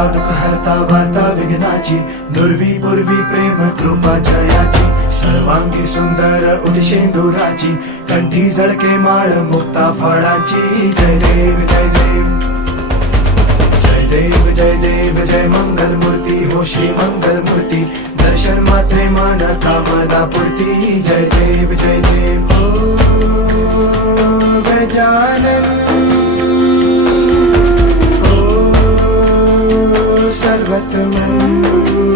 हरता दुःख हरता वार्ता विघ्नाची, दुर्वी पूर्वी प्रेम कृपा जयाची, सर्वांगी सुंदर उदिशेंदुराची, कंठी झळके माळ मुक्ता फळाची. जय देव जय देव जय देव जय देव जय मंगल मूर्ती हो श्री मंगल मूर्ती, दर्शन मात्रे मन कामना पूर्ती. जय देव जय देव हो गजानन हो सर्वतमन